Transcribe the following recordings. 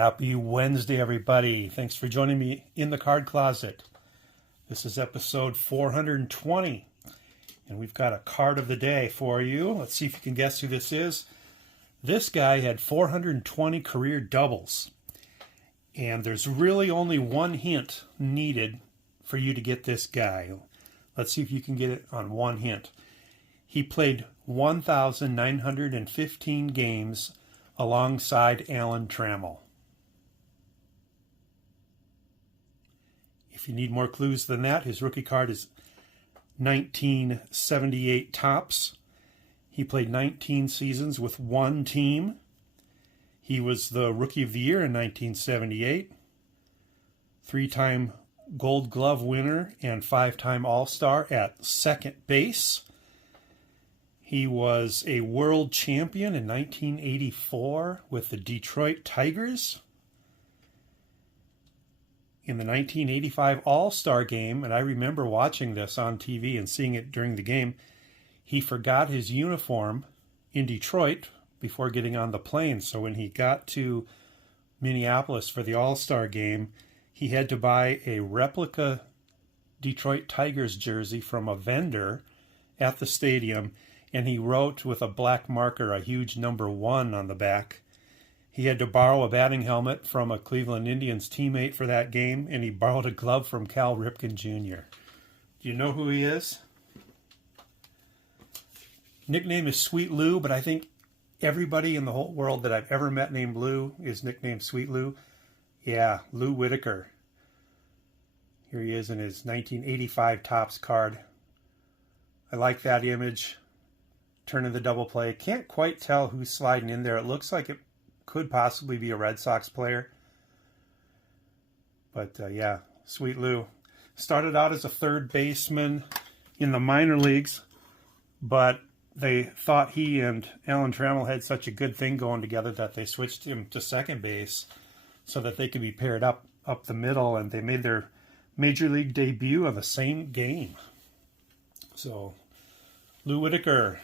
Happy Wednesday, everybody. Thanks for joining me in the card closet. This is episode 420, and we've got a card of the day for you. Let's see if you can guess who this is. This guy had 420 career doubles, and there's really only one hint needed for you to get this guy. Let's see if you can get it on one hint. He played 1,915 games alongside Alan Trammell. If you need more clues than that, his rookie card is 1978 Topps. He played 19 seasons with one team. He was the Rookie of the Year in 1978, three-time Gold Glove winner and five-time All-Star at second base. He was a world champion in 1984 with the Detroit Tigers. In the 1985 All-Star game, and I remember watching this on TV and seeing it during the game, he forgot his uniform in Detroit before getting on the plane. So when he got to Minneapolis for the All-Star game, he had to buy a replica Detroit Tigers jersey from a vendor at the stadium, and he wrote with a black marker a huge number 1 on the back. He had to borrow a batting helmet from a Cleveland Indians teammate for that game, and he borrowed a glove from Cal Ripken Jr. Do you know who he is? Nickname is Sweet Lou, but I think everybody in the whole world that I've ever met named Lou is nicknamed Sweet Lou. Yeah, Lou Whitaker. Here he is in his 1985 Topps card. I like that image. Turning the double play. Can't quite tell who's sliding in there. It looks like it could possibly be a Red Sox player. But yeah, Sweet Lou. Started out as a third baseman in the minor leagues, but they thought he and Alan Trammell had such a good thing going together that they switched him to second base so that they could be paired up the middle, and they made their major league debut on the same game. So, Lou Whitaker,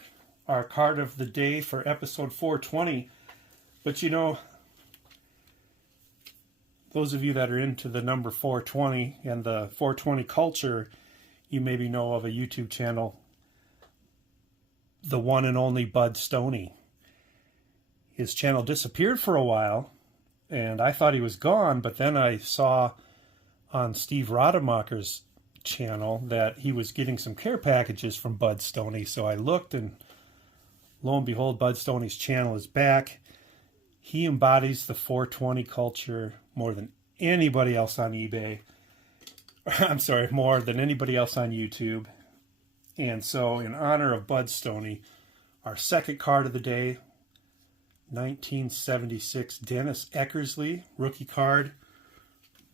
our card of the day for episode 420. But you know, those of you that are into the number 420 and the 420 culture, you maybe know of a YouTube channel, the one and only Bud Stoney. His channel disappeared for a while, and I thought he was gone, but then I saw on Steve Rademacher's channel that he was getting some care packages from Bud Stoney, so I looked, and lo and behold, Bud Stoney's channel is back. He embodies the 420 culture more than anybody else on eBay. I'm sorry, more than anybody else on YouTube. And so, in honor of Bud Stoney, our second card of the day, 1976 Dennis Eckersley, rookie card.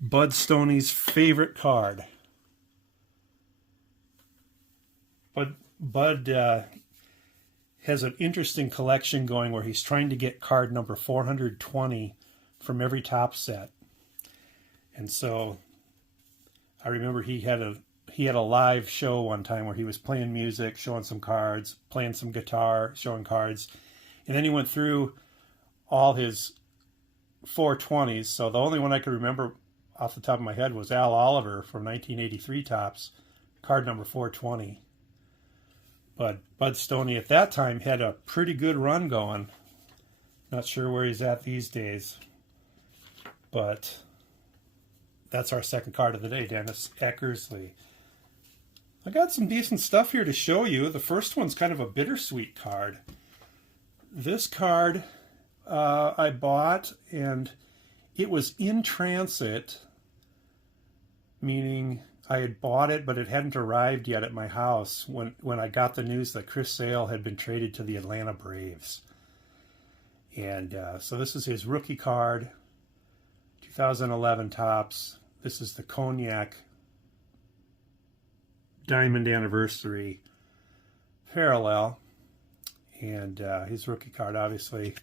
Bud Stoney's favorite card. Bud has an interesting collection going where he's trying to get card number 420 from every Topps set. And so I remember he had a live show one time where he was playing music, showing some cards, playing some guitar, showing cards. And then he went through all his 420s. So the only one I could remember off the top of my head was Al Oliver from 1983 Topps, card number 420. But Bud Stoney at that time had a pretty good run going. Not sure where he's at these days. But that's our second card of the day, Dennis Eckersley. I got some decent stuff here to show you. The first one's kind of a bittersweet card. This card I bought, and it was in transit, meaning I had bought it, but it hadn't arrived yet at my house when I got the news that Chris Sale had been traded to the Atlanta Braves. And so this is his rookie card, 2011 Topps. This is the Cognac Diamond Anniversary parallel. And his rookie card, obviously.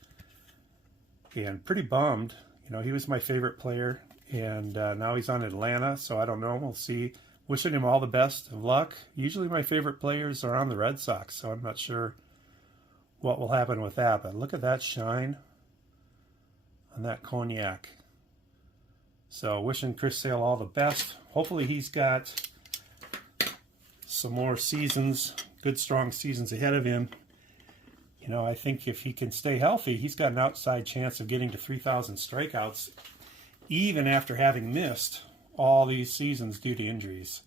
And pretty bummed. You know, he was my favorite player. And now he's on Atlanta, so I don't know. We'll see. Wishing him all the best of luck. Usually my favorite players are on the Red Sox, so I'm not sure what will happen with that. But look at that shine on that Cognac. So wishing Chris Sale all the best. Hopefully he's got some more seasons, good strong seasons ahead of him. You know, I think if he can stay healthy, he's got an outside chance of getting to 3,000 strikeouts, even after having missed all these seasons due to injuries.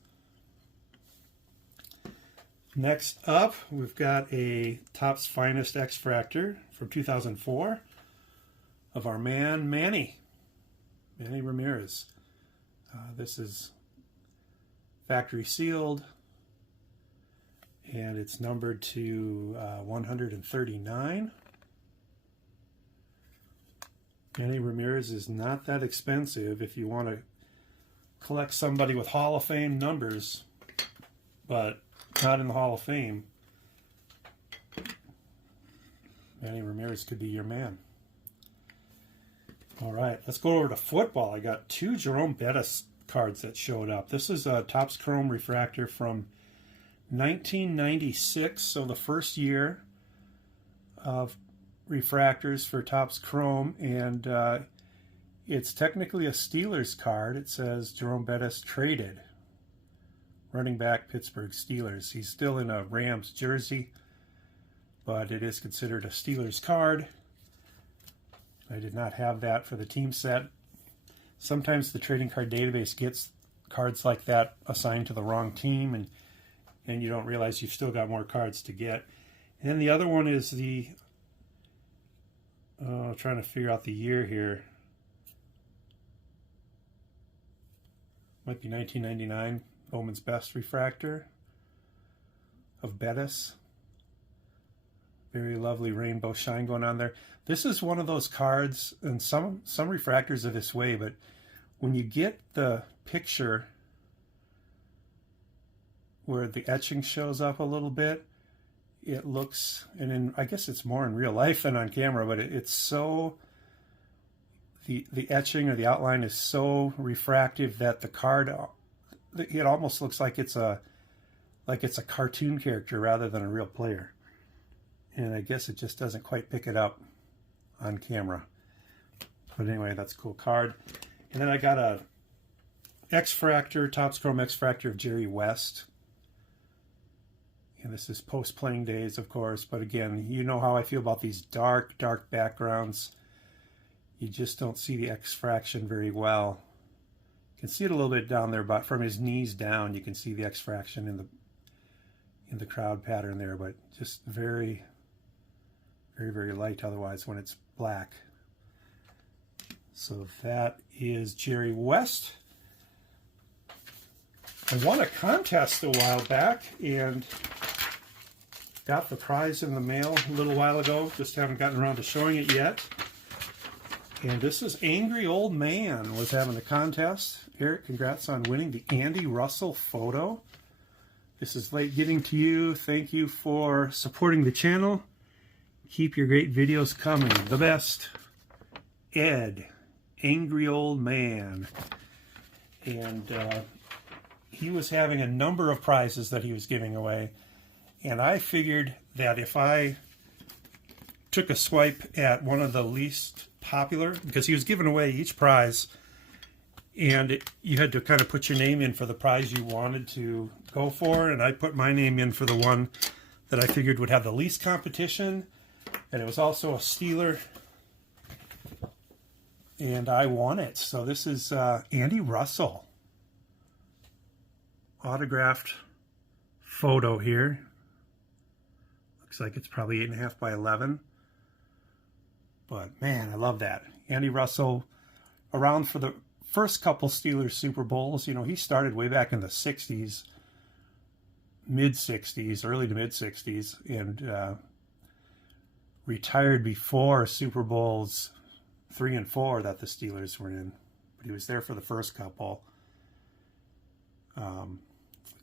Next up, we've got a Topps Finest X-Fractor from 2004 of our man Manny Ramirez. This is factory sealed, and it's numbered to 139. Manny Ramirez is not that expensive if you want to collect somebody with Hall of Fame numbers, but not in the Hall of Fame. Manny Ramirez could be your man. All right, let's go over to football. I got two Jerome Bettis cards that showed up. This is a Topps Chrome refractor from 1996, so the first year of refractors for Topps Chrome, and it's technically a Steelers card. It says Jerome Bettis traded, running back, Pittsburgh Steelers. He's still in a Rams jersey, but it is considered a Steelers card. I did not have that for the team set. Sometimes the trading card database gets cards like that assigned to the wrong team, and you don't realize you've still got more cards to get. And then the other one is the, trying to figure out the year here. Might be 1999, Bowman's Best refractor of Bettis. Very lovely rainbow shine going on there. This is one of those cards, and some refractors are this way, but when you get the picture where the etching shows up a little bit, it looks, and I guess it's more in real life than on camera, but it's so, the etching or the outline is so refractive that the card, it almost looks like it's a cartoon character rather than a real player. And I guess it just doesn't quite pick it up on camera. But anyway, that's a cool card. And then I got a X-Fractor, Topps Chrome X-Fractor of Jerry West. And this is post-playing days, of course. But again, you know how I feel about these dark, dark backgrounds. You just don't see the X-Fraction very well. You can see it a little bit down there, but from his knees down, you can see the X-Fraction in the crowd pattern there. But just very, very, very light otherwise when it's black. So that is Jerry West. I won a contest a while back and got the prize in the mail a little while ago. Just haven't gotten around to showing it yet. And this is Angry Old Man was having a contest. Eric, congrats on winning the Andy Russell photo. This is late getting to you. Thank you for supporting the channel. Keep your great videos coming. The best, Ed, Angry Old Man. And he was having a number of prizes that he was giving away. And I figured that if I took a swipe at one of the least popular, because he was giving away each prize, and you had to kind of put your name in for the prize you wanted to go for, and I put my name in for the one that I figured would have the least competition, and it was also a Steeler, and I won it. So this is Andy Russell autographed photo here. Looks like it's probably 8.5 by 11. But man, I love that. Andy Russell, around for the first couple Steelers Super Bowls. You know, he started way back in the 60s, mid-60s, early to mid-60s, and retired before Super Bowls 3 and 4 that the Steelers were in. But he was there for the first couple.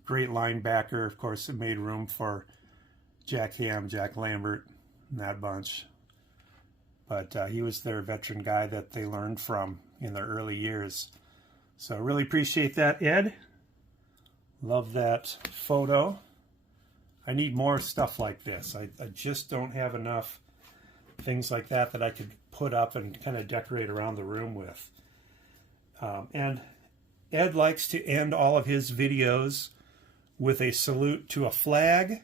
Great linebacker. Of course, it made room for Jack Ham, Jack Lambert, and that bunch. But he was their veteran guy that they learned from in their early years. So really appreciate that, Ed. Love that photo. I need more stuff like this. I just don't have enough things like that that I could put up and kind of decorate around the room with. And Ed likes to end all of his videos with a salute to a flag,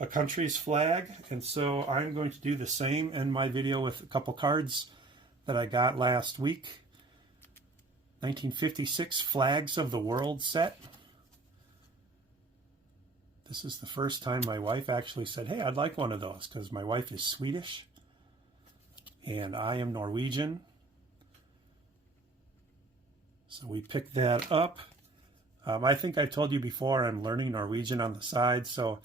a country's flag. And so I'm going to do the same in my video with a couple cards that I got last week. 1956 Flags of the World set. This is the first time my wife actually said, hey, I'd like one of those, because my wife is Swedish and I am Norwegian. So we picked that up. I think I told you before I'm learning Norwegian on the side, so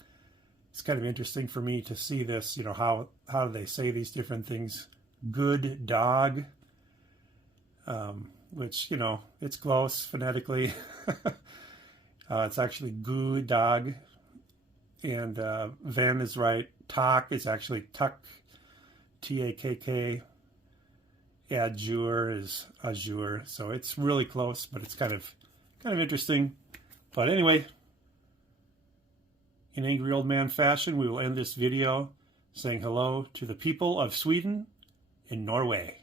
it's kind of interesting for me to see this, you know, how do they say these different things. Good dog, which, you know, it's close phonetically. It's actually good dog. And Van is right. Tak is actually tuck, T-A-K-K. Azure is azure. So it's really close, but it's kind of interesting. But anyway, in angry old man fashion, we will end this video saying hello to the people of Sweden and Norway.